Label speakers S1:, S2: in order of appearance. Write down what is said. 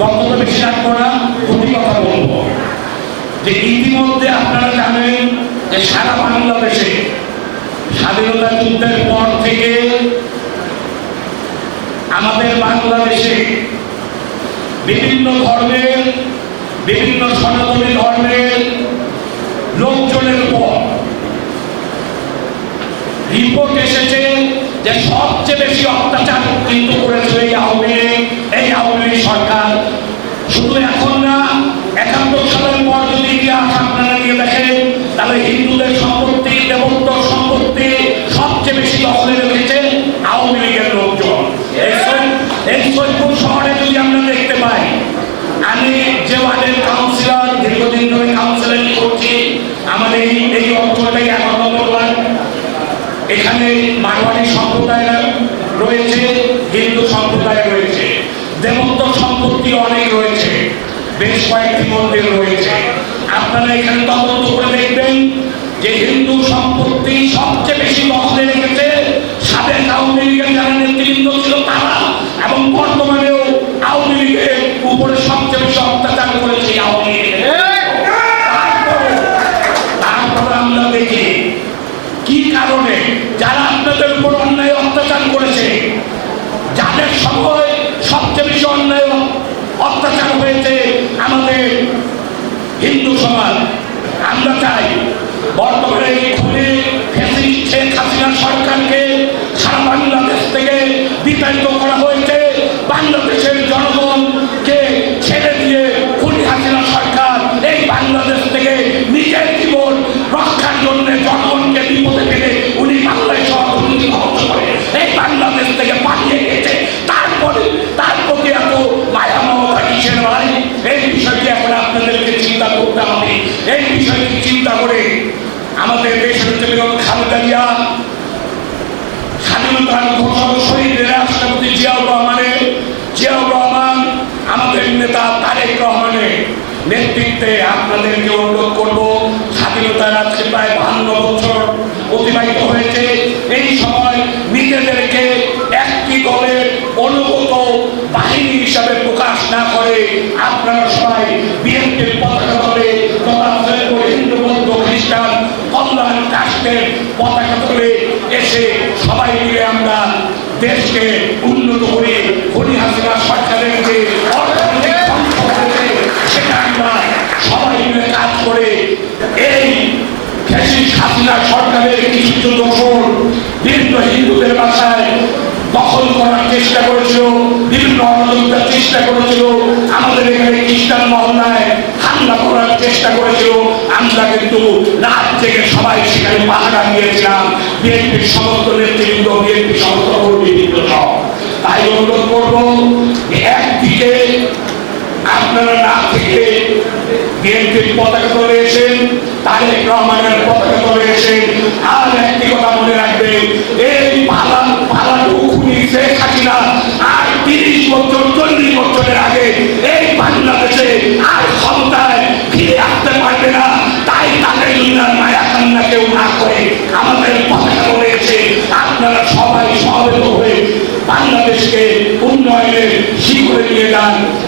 S1: বক্তব্য বেশি রাখব না দুটি কথা বলব। যে ইতিমধ্যে আপনারা জানেন যে সারা বাংলাদেশে স্বাধীনতা যুদ্ধের পর থেকে আমাদের বাংলাদেশে বিভিন্ন ধর্মের, বিভিন্ন সনাতনী ধর্মের লোকজনের উপর রিপোর্ট এসেছে যে সবচেয়ে বেশি অত্যাচার কিন্তু করেছে এই আওয়ামী লীগ এই আওয়ামী লীগ সরকার শুধু এখন না একাত্তর সালের পর যদি ইতিহাস আপনারা নিয়ে দেখেন তাহলে হিন্দুদের সম্পত্তি দেবত্ব সম্পত্তি সবচেয়ে বেশি দখলে রেখেছে আওয়ামী লীগের লোকজন। এই সৈ- শহরে যদি আমরা দেখতে পাই, আমি যে ওয়ার্ডের কাউন্সিলর, দীর্ঘদিন ধরে কাউন্সিলর করছি আমার এই অঞ্চলটাই এক নম্বর ওয়ার্ড এখানে মারোয়ারি সম্প্রদায় রয়েছে, হিন্দু সম্প্রদায় রয়েছে দেবত্ব সম্পত্তি অনেক রয়েছে, বেশ কয়েকটি মন্দির রয়েছে। আপনারা এখানে তদন্ত করে দেখবেন যে হিন্দু সম্পত্তি সবচেয়ে বেশি দখলে রেখেছে সাবেক আওয়ামী লীগের যারা নেতৃবৃন্দ ছিল তারা এবং বর্তমানেও আওয়ামী লীগের উপরে সবচেয়ে বেশি অত্যাচার করেছে এই আওয়ামী লীগের তারপরে তারপরে আমরা দেখি কি কারণে যারা আপনাদের উপর অন্যায় অত্যাচার করেছে যাদের সময় সবচেয়ে বেশি অন্যায় অত্যাচার হয়েছে আমাদের হিন্দু সমাজ, আমরা চাই বর্তমানে এই খুনে ফেসিস্ট শেখ হাসিনা সরকারকে সারা বাংলাদেশ থেকে বিতাড়িত করা হয়েছে। বাংলাদেশের জনগণকে এই বিষয়টি চিন্তা করে আমাদের দেশের বেগম খালেদা জিয়া স্বাধীনতার রাষ্ট্রপতি জিয়াউর রহমানের, জিয়াউর রহমান আমাদের নেতা তারেক রহমানের নেতৃত্বে আপনাদেরকে অনুরোধ করব, স্বাধীনতার প্রায় বাহান্ন বছর অতিবাহিত হয়েছে। এই সময় নিজেদেরকে একটি দলের অনুগত বাহিনী হিসাবে প্রকাশ না করে আপনারা সবাই বিএনপির পতাকা ধরে তথা হিন্দু বৌদ্ধ খ্রিস্টান কল্যাণ রাষ্ট্রের পতাকা ধরে এসে সবাই মিলে আমরা দেশকে উন্নত করে খনি হাসিনা সরকারের যে সেটা আমরা সবাই মিলে কাজ করে এই ফ্যাসিস্ট হাসিনা সরকারের কিছু বিভিন্ন হিন্দুদের বাসায় দখল করার চেষ্টা করেছিল, বিভিন্ন চেষ্টা করেছিল, আমাদের এখানে খ্রিস্টান মহল্লায় হামলা করার চেষ্টা করেছিল, আমরা কিন্তু রাত থেকে সেখানে পাহারা দিয়েছিলাম। বিএনপির সমস্ত নেতৃবৃন্দ, বিএনপি সমস্ত কর্মীবৃন্দ সহ তাই অনুরোধ করব একদিকে আপনারা না থেকে বিএনপির পতাকা ধরে এসেন, তারেক রহমানের পতাকা ধরে এসেন, আর একটি কথা মনে রাখবেন pecados.